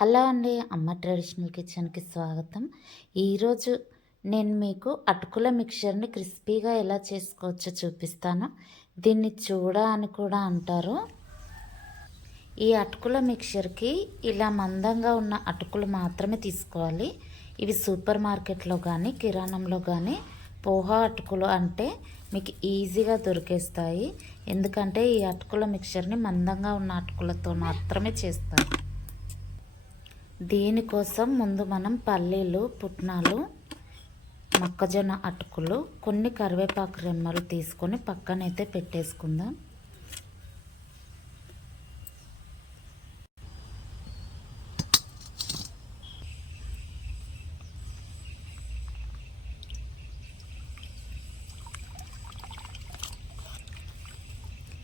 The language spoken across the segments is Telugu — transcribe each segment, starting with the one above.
హలో అండి అమ్మ ట్రెడిషనల్ కిచెన్కి స్వాగతం. ఈరోజు నేను మీకు అటుకుల మిక్చర్ని క్రిస్పీగా ఎలా చేసుకోవచ్చో చూపిస్తాను. దీన్ని చూడ అని కూడా అంటారు. ఈ అటుకుల మిక్చర్కి ఇలా మందంగా ఉన్న అటుకులు మాత్రమే తీసుకోవాలి. ఇవి సూపర్ మార్కెట్లో కానీ కిరాణంలో కానీ పోహా అటుకులు అంటే మీకు ఈజీగా దొరికేస్తాయి. ఎందుకంటే ఈ అటుకుల మిక్చర్ని మందంగా ఉన్న అటుకులతో మాత్రమే చేస్తారు. దీనికోసం ముందు మనం పల్లీలు పుట్నాలు మొక్కజొన్న అటుకులు కొన్ని కరివేపాకు రెమ్మలు తీసుకొని పక్కనైతే పెట్టేసుకుందాం.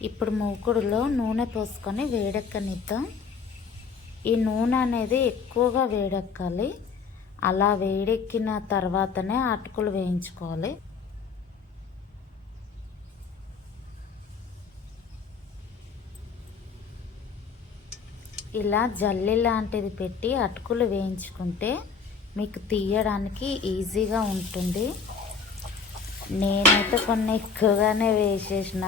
ఇప్పుడు మూకుడులో నూనె పోసుకొని వేడెక్కనిద్దాం. ఈ నూనె అనేది ఎక్కువగా వేడెక్కాలి. అలా వేడెక్కిన తర్వాతనే అటుకులు వేయించుకోవాలి. ఇలా జల్లి లాంటిది పెట్టి అటుకులు వేయించుకుంటే మీకు తీయడానికి ఈజీగా ఉంటుంది. నేనైతే కొన్ని ఎక్కువగానే వేసేసిన.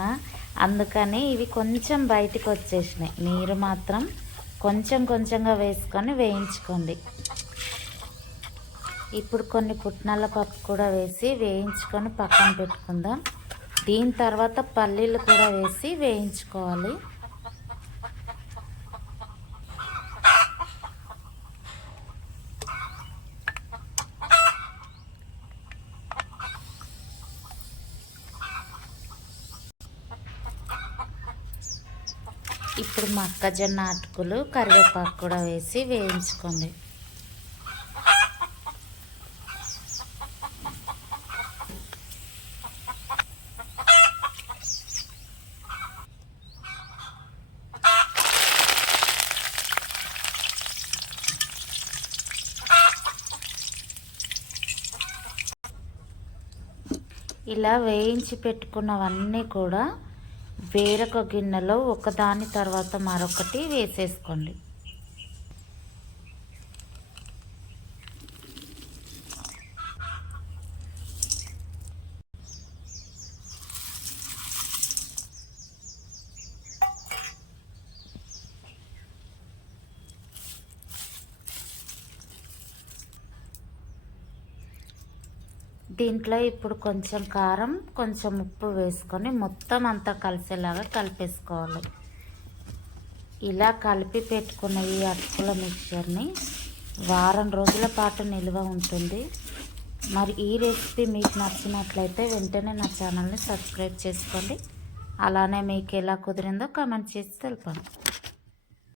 అందుకని ఇవి కొంచెం బయటికి వచ్చేసినాయి. మీరు మాత్రం కొంచెం కొంచెంగా వేసుకొని వేయించుకోండి. ఇప్పుడు కొన్ని పుట్నాల పప్పు కూడా వేసి వేయించుకొని పక్కన పెట్టుకుందాం. దీని తర్వాత పల్లీలు కూడా వేసి వేయించుకోవాలి. ఇప్పుడు మొక్కజొన్న అటుకులు కరివేపాకు కూడా వేసి వేయించుకోండి. ఇలా వేయించి పెట్టుకున్నవన్నీ కూడా వేరొక గిన్నెలో ఒకదాని తర్వాత మరొకటి వేసేసుకోండి. దీంట్లో ఇప్పుడు కొంచెం కారం కొంచెం ఉప్పు వేసుకొని మొత్తం అంతా కలిసేలాగా కలిపేసుకోవాలి. ఇలా కలిపి పెట్టుకున్న ఈ అటుకుల మిక్చర్ని వారం రోజుల పాటు నిల్వ ఉంటుంది. మరి ఈ రెసిపీ మీకు నచ్చినట్లయితే వెంటనే నా ఛానల్ని సబ్స్క్రైబ్ చేసుకోండి. అలానే మీకు ఎలా కుదిరిందో కామెంట్ చేసి తెలపండి.